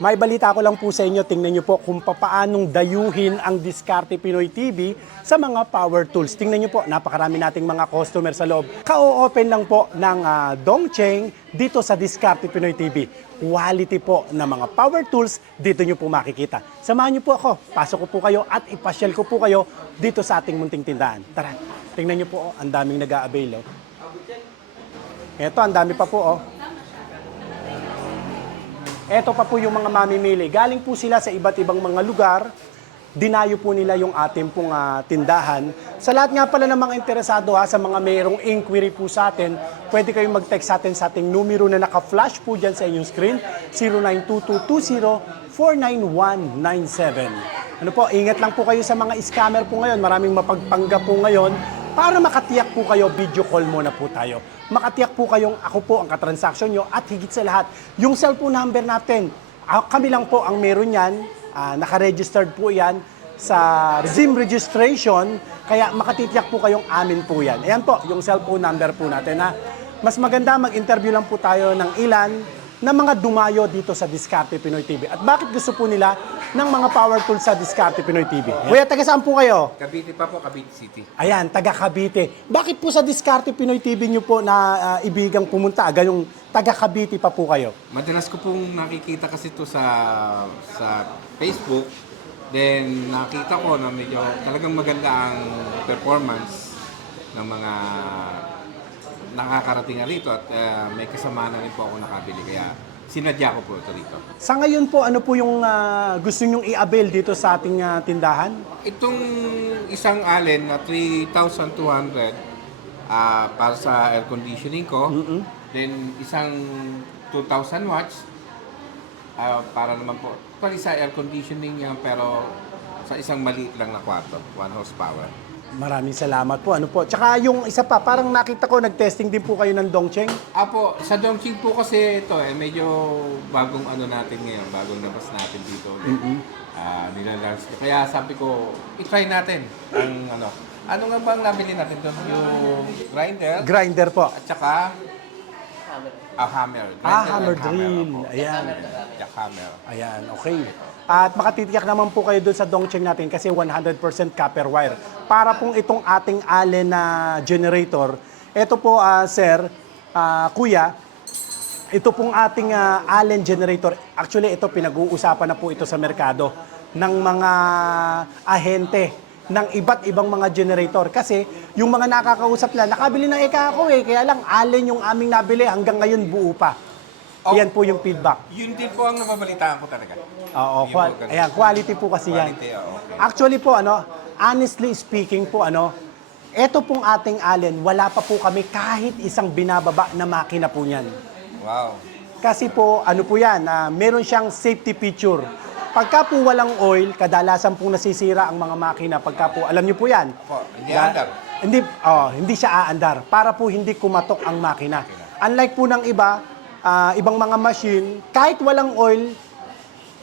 May balita ko lang po sa inyo, tingnan nyo po kung paanong dayuhin ang Diskarte Pinoy TV sa mga power tools. Tingnan nyo po, napakarami nating mga customer sa loob. Ka-open lang po ng Dongcheng dito sa Diskarte Pinoy TV. Quality po na mga power tools, dito nyo po makikita. Samahan nyo po ako, pasok ko po kayo at ipasyal ko po kayo dito sa ating munting tindahan. Tara, tingnan nyo po, ang daming nag-a-avail. Eto, ang dami pa po. Ito pa po yung mga mamimili. Galing po sila sa iba't ibang mga lugar. Dinayo po nila yung ating pong tindahan. Sa lahat nga pala ng mga interesado sa mga mayroong inquiry po sa atin, pwede kayong mag-text sa atin sa ating numero na naka-flash po dyan sa inyong screen, 092220-49197. Ano po, ingat lang po kayo sa mga scammer po ngayon. Maraming mapagpanggap po ngayon. Para makatiyak po kayo, video call muna po tayo. Makatiyak po kayong ako po ang katransaksyon nyo at higit sa lahat, yung cellphone number natin. Kami lang po ang meron yan, naka-registered po yan sa SIM registration, kaya makatitiyak po kayong amin po yan. Ayan po, yung cellphone number po natin. Mas maganda mag-interview lang po tayo ng ilan na mga dumayo dito sa Diskarte Pinoy TV. At bakit gusto po nila ng mga power tools sa Diskarte Pinoy TV? Kuya, taga saan po kayo? Cavite pa po, Cavite City. Ayan, taga Cavite. Bakit po sa Diskarte Pinoy TV nyo po na ibigang pumunta? Ganyung taga Cavite pa po kayo? Madalas ko pong nakikita kasi ito sa Facebook. Then nakita ko na medyo talagang maganda ang performance ng mga nakakarating na rito at may kasama na rin po ako nakabili. Kaya sinadya ko po ito rito. Sa ngayon po, ano po yung gusto nyong i-avail dito sa ating tindahan? Itong isang Allen na 3,200 para sa air conditioning ko. Then isang 2,000 watts para naman po. Pali sa air conditioning niya pero sa isang maliit lang na kwarto, 1 horsepower. Maraming salamat po. Ano po? Tsaka yung isa pa, parang nakita ko, nag-testing din po kayo ng Dongcheng. Apo, sa Dongcheng po kasi ito medyo bagong ano natin ngayon, bagong labas natin dito. Nilalance ko. Kaya sabi ko, i-try natin ang ano. Ano nga bang nabili natin doon? Yung grinder Grinder po. at saka hammer. Hammer and drill. Opo. Ayan. Jackhammer. Ayan, okay. At makatitiyak naman po kayo doon sa Dongcheng natin kasi 100% copper wire. Para pong itong ating Allen na generator, ito po sir, kuya, ito pong ating Allen generator, actually ito pinag-uusapan na po ito sa merkado ng mga ahente ng iba't ibang mga generator. Kasi yung mga nakakausap na, nakabili ng eka ako kaya lang Allen yung aming nabili, hanggang ngayon buo pa. Yan po yung feedback. Yun din po ang nababalitaan ko talaga. Oo, Yun po, ganun. ayan, quality po kasi Quality, yan. okay. Actually po, honestly speaking po, eto pong ating Allen, wala pa po kami kahit isang binababa na makina po niyan. Wow. Kasi po, yan, meron siyang safety feature. Pagka po walang oil, kadalasan pong nasisira ang mga makina. Pagka po, alam niyo po yan. Opo, hindi aandar. Hindi siya aandar. Para po hindi kumatok ang makina. Unlike po ng ibang mga machine, kahit walang oil,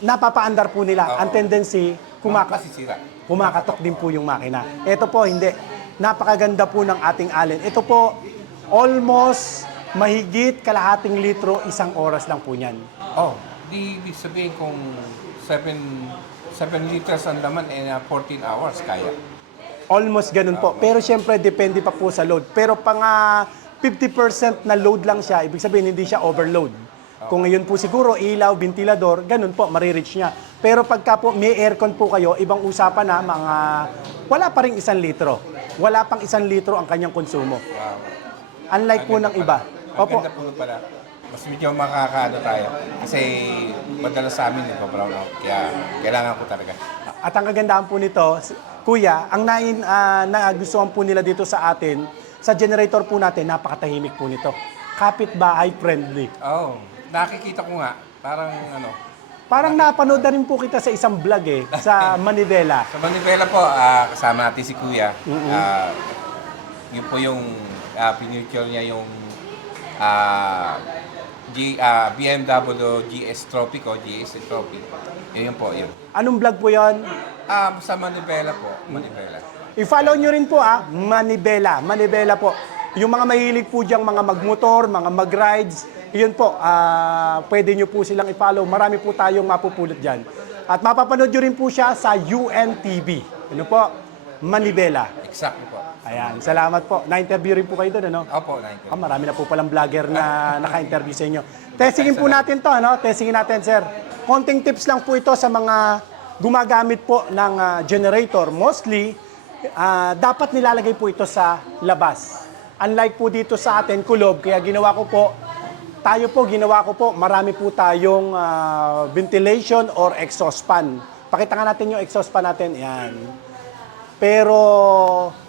napapaandar po nila. Ang tendency, Masisira. kumakatok din po yung makina. Ito po, hindi. Napakaganda po ng ating Allen. Ito po, almost mahigit kalahating litro, 1 oras lang po niyan. Oh, di sabihin kung 7 liters ang laman 14 hours kaya. Almost ganun po. Pero syempre, depende pa po sa load. Pero pang 50% na load lang siya, ibig sabihin hindi siya overload. Kung ngayon po siguro, ilaw, ventilador, ganun po, marireach niya. Pero pagka po may aircon po kayo, ibang usapan na wala pa rin 1 litro. Wala pang 1 litro ang kanyang konsumo. Wow. Unlike po ng iba. Opo. Ang ganda po pala. Mas medyo makakaano tayo. Kasi madalas sa amin brown out. Kaya kailangan ko talaga. At ang kagandahan po nito, kuya, ang nagustuhan po nila dito sa atin, sa generator po natin, napakatahimik po nito. Kapitbahay friendly. Oh, nakikita ko nga. Parang Parang napanood na rin po kita sa isang vlog sa Manivela. Sa Manivela po, kasama natin si Kuya. Yun po yung pinuture niya yung BMW GS Trophy ko, GS Trophy. Yun po, yun. Anong vlog po yon? Sa Manivela po, Manivela. I-follow nyo rin po Manivela. Manivela po. Yung mga mahilig po diyang mga magmotor, mga mag-rides, Yun po, pwede nyo po silang i-follow. Marami po tayong mapupulot dyan. At mapapanood nyo rin po siya sa UNTV. Ano po? Manibela. Exactly po. Ayan, salamat po. Na-interview rin po kayo doon, ano? Opo, 9. Marami na po palang vlogger na naka-interview sa inyo. Testingin po natin to, ano? Testingin natin, sir. Konting tips lang po ito sa mga gumagamit po ng generator. Mostly, dapat nilalagay po ito sa labas. Unlike po dito sa atin, kulob, kaya ginawa ko po, marami po tayong ventilation or exhaust fan. Pakita nga natin yung exhaust fan natin. Yan. Pero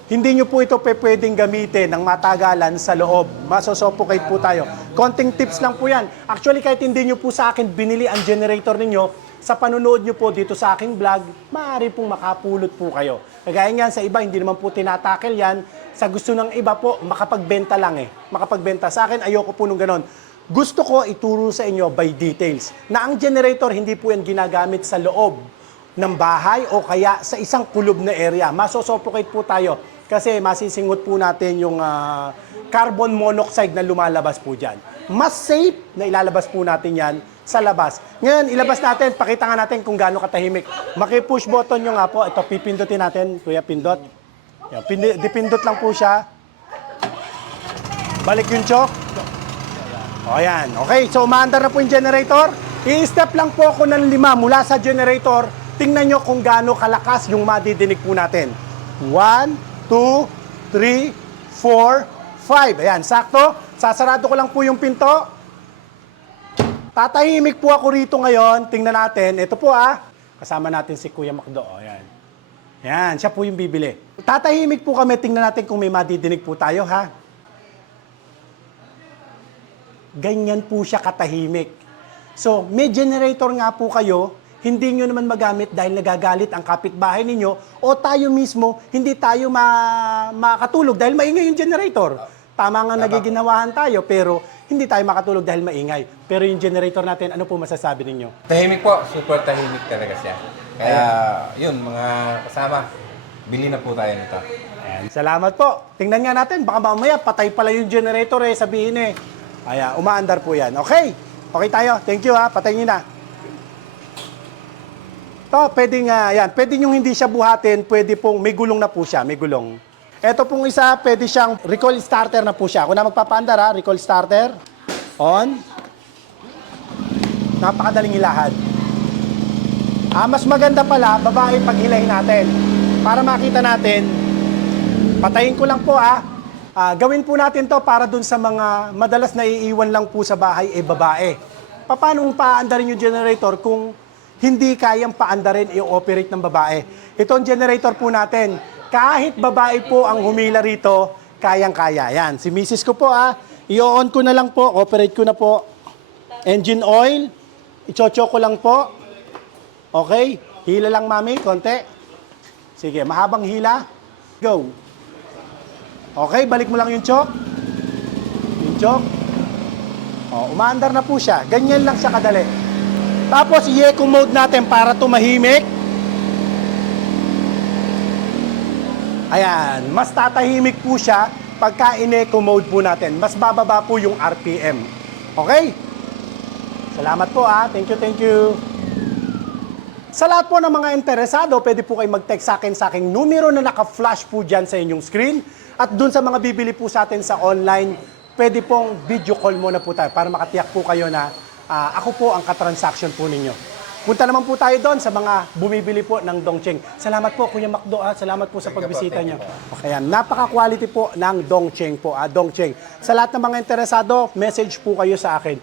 hindi nyo po ito pwedeng gamitin ng matagalan sa loob. Masosuffocate po tayo. Konting tips lang po yan. Actually, kahit hindi nyo po sa akin binili ang generator ninyo, sa panunood nyo po dito sa aking vlog, maaari pong makapulot po kayo. Kagaya niyan, sa iba, hindi naman po tinatakel yan. Sa gusto ng iba po, makapagbenta lang eh. Makapagbenta. Sa akin, ayoko po nung ganon. Gusto ko ituro sa inyo by details na ang generator hindi po yan ginagamit sa loob ng bahay o kaya sa isang kulob na area. Masosuffocate po tayo kasi masisingot po natin yung carbon monoxide na lumalabas po dyan. Mas safe na ilalabas po natin yan sa labas. Ngayon, ilabas natin, pakita nga natin kung gaano katahimik. Maki-push button nyo nga po. Ito, pipindutin natin, Kuya Pindot. Yan, dipindot lang po siya. Balik yung choke. O yan. Okay, so umaandar na po yung generator. I-step lang po ako ng 5 mula sa generator. Tingnan nyo kung gaano kalakas yung madidinig po natin. 1, 2, 3, 4, 5. Ayan, sakto. Sasarado ko lang po yung pinto. Tatahimik po ako rito ngayon. Tingnan natin. Ito po kasama natin si Kuya Macdo. Ayan. Ayan, siya po yung bibili. Tatahimik po kami. Tingnan natin kung may madidinig po tayo, ha? Ganyan po siya katahimik. So, may generator nga po kayo, hindi nyo naman magamit dahil nagagalit ang kapitbahay ninyo o tayo mismo, hindi tayo makatulog dahil maingay yung generator. Tama nga nagiginawahan tayo, pero hindi tayo makatulog dahil maingay. Pero yung generator natin, ano po masasabi ninyo? Tahimik po. Super tahimik talaga siya. Kaya, yun, mga kasama, bili na po tayo nito. Ayan, salamat po. Tingnan nga natin, baka mamaya patay pala yung generator sabihin Ayan, umaandar po yan. Okay, okay tayo. Thank you patay nyo na. To, pwede nyo hindi siya buhatin, pwede pong, may gulong na po siya, may gulong. Ito pong isa, pwede siyang recoil starter na po siya. Kung na magpapaandar recoil starter. On. Napakadaling hilahad. Mas maganda pala, babae pag hilahin natin. Para makita natin, patayin ko lang po gawin po natin to para dun sa mga madalas na iiwan lang po sa bahay babae. Paano paandarin yung generator kung hindi kayang paandarin i-operate ng babae? Ito ang generator po natin. Kahit babae po ang humila rito, kayang-kaya. Yan, si misis ko po i-on ko na lang po, operate ko na po. Engine oil, ichocho ko lang po. Okay, hila lang mami, konti. Sige, mahabang hila. Go. Okay, balik mo lang yung choke. Yung choke. Umaandar na po siya. Ganyan lang siya kadali. Tapos, i-eco mode natin para tumahimik. Ayan, mas tatahimik po siya pagka in-eco mode po natin. Mas bababa po yung RPM. Okay? Salamat po Thank you, thank you. Sa lahat po ng mga interesado, pwede po kayo mag-text sa aking numero na naka-flash po dyan sa inyong screen. At dun sa mga bibili po sa atin sa online, pwede pong video call muna po tayo para makatiyak po kayo na ako po ang katransaction po ninyo. Punta naman po tayo doon sa mga bumibili po ng Dongcheng. Salamat po Kuya Macdo salamat po sa pagbisita niyo. Ayan, napaka-quality po ng Dongcheng po, Dongcheng. Sa lahat ng mga interesado, message po kayo sa akin.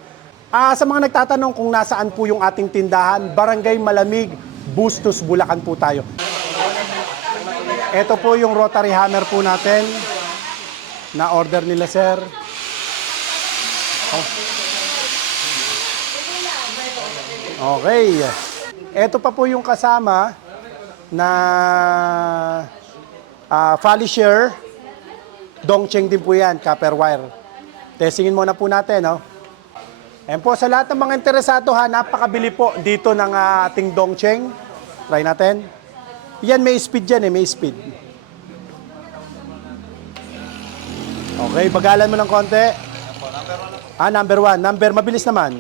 Sa mga nagtatanong kung nasaan po yung ating tindahan, Barangay Malamig, Bustos, Bulacan po tayo. Ito po yung rotary hammer po natin na order nila, sir. Okay. Ito pa po yung kasama na Falisher. Dongcheng din po yan, copper wire. Testingin muna po natin, Ayan po, sa lahat ng mga interesado napakabili po dito ng ating Dongcheng. Try natin. Yan, may speed yan may speed. Okay, bagalan mo ng konti. Number 1. Number, mabilis naman.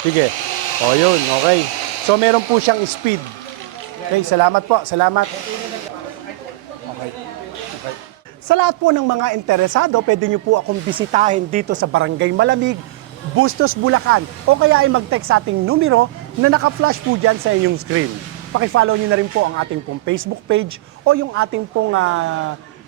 Sige. O, yun. Okay. So, meron po siyang speed. Okay, salamat po. Salamat. Okay. Sa lahat po ng mga interesado, pwede nyo po akong bisitahin dito sa Barangay Malamig, Bustos, Bulacan. O kaya ay mag-text sa ating numero na naka-flash po dyan sa inyong screen. Paki-follow nyo na rin po ang ating pong Facebook page o yung ating pong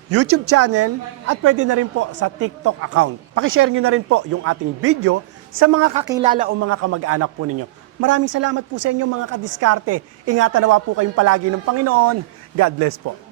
YouTube channel at pwede na rin po sa TikTok account. Paki-share nyo na rin po yung ating video sa mga kakilala o mga kamag-anak po ninyo. Maraming salamat po sa inyo mga kadiskarte. Ingatan nawa po kayong palagi ng Panginoon. God bless po.